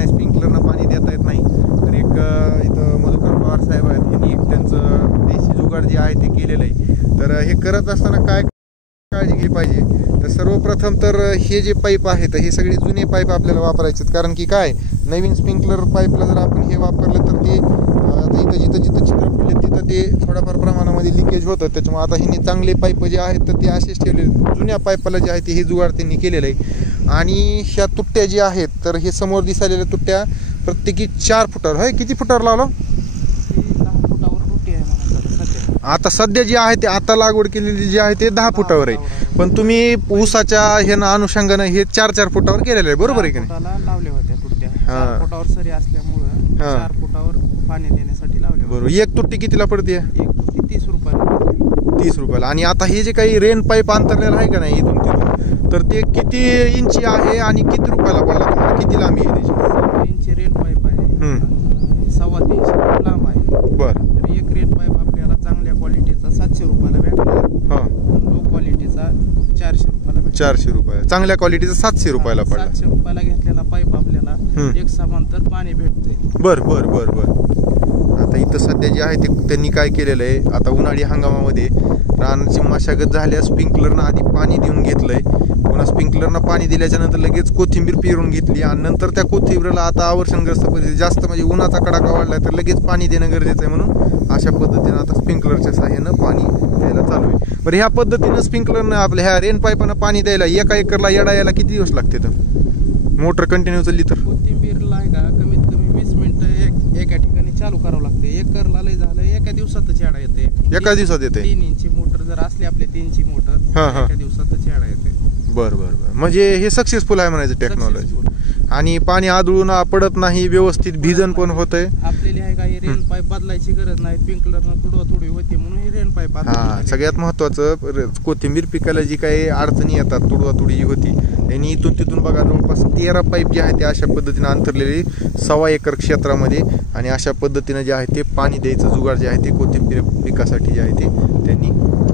नाही, स्प्रिंकलरनं पाणी देता येत नाही, तर एक इथं मधुकर पवार साहेब आहेत, यांनी एक त्यांचं देशी जुगाड जे आहे ते केलेलं आहे. तर हे करत असताना काय काळजी घेतली पाहिजे, तर सर्वप्रथम तर हे जे पाईप आहेत हे सगळे जुने पाईप आपल्याला वापरायचे, कारण की काय नवीन स्प्रिंकलर पाईपला जर आपण हे वापरलं तर ते आता इथं जिथं जिथं चित्र पडले तिथं ते थोड्याफार प्रमाणामध्ये लिकेज होतं. त्याच्यामुळे आता हे चांगले पाईप जे आहेत तर ते असेच ठेवले, जुन्या पाईपाला जे आहे ते हे जुगाड त्यांनी केलेलं आहे. आणि ह्या तुट्ट्या ज्या आहेत तर हे समोर दिसायलेल्या तुट्ट्या प्रत्येकी 4 फुटावर आहे. किती फुटावर लावलं? आता सध्या जे आहे ते आता लागवड केलेली जी आहे ते 10 फुटावर आहे, पण तुम्ही ऊसाच्या ह्यानं अनुषंगानं हे 4-4 फुटावर केलेलं आहे, बरोबर आहे की नाही? लावले होत्या तुट्ट्या 4 फुटावर सरी असल्यामुळे 4 फुटावर पाणी देण्यासाठी लावले. बरोबर. एक तुट्टी कितीला पडते? एक तुट्टी 30 रुपयाला. 30 रुपयाला. आणि आता हे जे काही रेन पाईप अंतरलेलं आहे का नाही इथून तिथून, तर ते किती इंची आहे आणि किती रुपयाला पडला तुम्हाला, किती लांबी आहे त्याची? 6 इंची रेन पाईप आहे, 3.25 इंच लांब आहे. बरं. तर एक रेन पाईप आपल्याला चांगल्या क्वालिटीचा 700 रुपयाला भेटला, लो क्वालिटीचा 400 रुपयाला भेटला. 400 रुपये, चांगल्या क्वालिटीचा 700 रुपयाला पडला. 700 रुपयाला घेतलेला पाईप आपल्याला एक समांतर पाणी भेटते. बर बर बर बर. आता इथं सध्या जे आहे ते त्यांनी काय केलेलं आहे, आता उन्हाळी हंगामामध्ये रानाची मशागत झाल्यास स्प्रिंकलरनं आधी पाणी देऊन घेतलंय, पुन्हा स्प्रिंकलरनं पाणी दिल्याच्या नंतर लगेच कोथिंबीर पेरून घेतली, आणि नंतर त्या कोथिंबीरला आता आवर्षणग्रस्त पद्धती जास्त म्हणजे उन्हाचा कडाका वाढलाय तर लगेच पाणी देणं गरजेचं आहे, म्हणून अशा पद्धतीनं आता स्प्रिंकलरच्या सहाय्यानं पाणी द्यायला चालू आहे. बरं, ह्या पद्धतीनं स्प्रिंकलरनं आपल्या ह्या रेन पाईपानं पाणी द्यायला एका एकरला येडा यायला किती दिवस लागते तर मोटर कंटिन्यू चालली तर? कोथिंबीरला आहे का कमीत कमी 20 मिनिटं एका ठिकाणी चालू करावं लागते. एकरला लय झालं एका दिवसातच येडा येते. एका दिवसात येते? 3 इंची मोटर जर असली आपली 3 इंची मोटर एका दिवसातच येडा येते. बर बर बर. म्हणजे हे सक्सेसफुल आहे म्हणायचं टेक्नॉलॉजी, आणि पाणी आदळून पडत नाही, व्यवस्थित भिजन पण होतंय. आपल्याला आहे का रेन पाईप बदलायची गरज नाही, स्प्रिंकलरनं थोडी होते म्हणून हे रेन पाईप. सगळ्यात महत्वाचं कोथिंबीर पिकाला जी काही अडचणी येतात, तुडवातुडी होती, त्यांनी इथून तिथून बघा जवळपास 13 पाईप जे आहे ते अशा पद्धतीने अंतरलेले 1.25 एकर क्षेत्रामध्ये, आणि अशा पद्धतीने जे आहे ते पाणी द्यायचं जुगाड जे आहे ते कोथिंबीर पिकासाठी जे आहे ते त्यांनी